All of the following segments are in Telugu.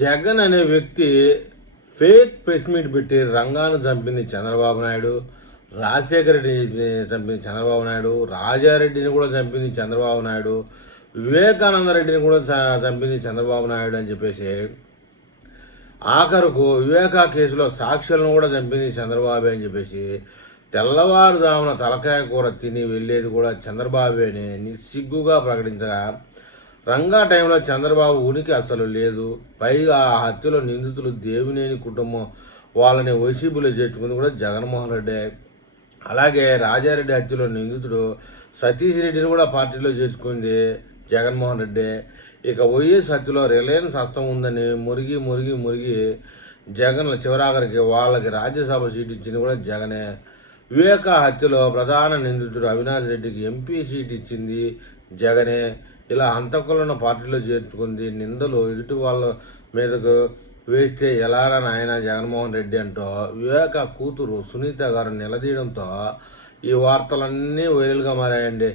జగన్ అనే వ్యక్తి ఫేక్ ప్రెస్ మీట్ పెట్టి రంగాను చంపింది చంద్రబాబు నాయుడు, రాజశేఖర రెడ్డిని చంపింది చంద్రబాబు నాయుడు, రాజారెడ్డిని కూడా చంపింది చంద్రబాబు నాయుడు, వివేకానంద రెడ్డిని కూడా చంపింది చంద్రబాబు నాయుడు అని చెప్పేసి, ఆఖరుకు వివేకా కేసులో సాక్షులను కూడా చంపింది చంద్రబాబు అని చెప్పేసి, తెల్లవారుజామున తలకాయ కూర తిని వెళ్ళేది కూడా చంద్రబాబు అని నిస్సిగ్గుగా ప్రకటించగా, రంగా టైంలో చంద్రబాబు ఉనికి అసలు లేదు. పైగా ఆ హత్యలో నిందితులు దేవినేని కుటుంబం వాళ్ళని వైసీపీలో చేర్చుకుంది కూడా జగన్మోహన్ రెడ్డి. అలాగే రాజారెడ్డి హత్యలో నిందితుడు సతీష్ రెడ్డిని కూడా పార్టీలో చేర్చుకుంది జగన్మోహన్ రెడ్డి. ఇక వైఎస్ హత్యలో రిలయన్స్ హస్తం ఉందని మురిగి మురిగి మురిగి జగన్ చివరాఖరికి వాళ్ళకి రాజ్యసభ సీట్ ఇచ్చింది కూడా జగనే. వివేక హత్యలో ప్రధాన నిందితుడు అవినాష్ రెడ్డికి ఎంపీ సీట్ ఇచ్చింది జగనే. ఇలా హంతకులను పార్టీలో చేర్చుకుంది. నిందలు ఎదుటి వాళ్ళ మీదకు వేస్తే ఎలారా నాయన జగన్మోహన్ రెడ్డి అంటూ వివేక కూతురు సునీత గారు నిలదీయడంతో ఈ వార్తలన్నీ వైరల్గా మారాయండి.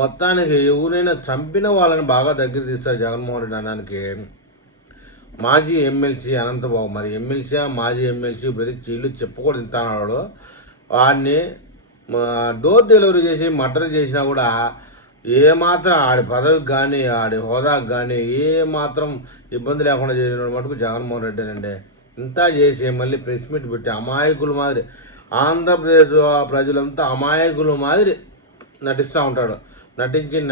మొత్తానికి ఎవరైనా చంపిన వాళ్ళని బాగా దగ్గర తీస్తారు జగన్మోహన్ రెడ్డి అనడానికి మాజీ ఎమ్మెల్సీ అనంతబాబు. మరి ఎమ్మెల్సీ మాజీ ఎమ్మెల్సీ ప్రతి చీళ్ళు చెప్పుకూడదు తింటాడు. వాడిని డోర్ డెలివరీ చేసి మర్డర్ చేసినా కూడా ఏమాత్రం ఆడి పదవికి కానీ ఆడి హోదాకు కానీ ఏమాత్రం ఇబ్బంది లేకుండా చేసిన మటుకు జగన్మోహన్ రెడ్డి అండి. ఇంత చేసి మళ్ళీ ప్రెస్ మీట్ పెట్టి అమాయకుల మాదిరి ఆంధ్రప్రదేశ్ ప్రజలంతా అమాయకుల మాదిరి నటిస్తూ ఉంటాడు.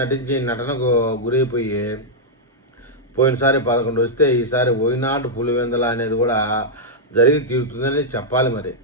నటించి నటనకు గురైపోయి పోయినసారి 11 వస్తే ఈసారి పోయినాటు పులివెందల అనేది కూడా జరిగి తీరుతుందని చెప్పాలి మరి.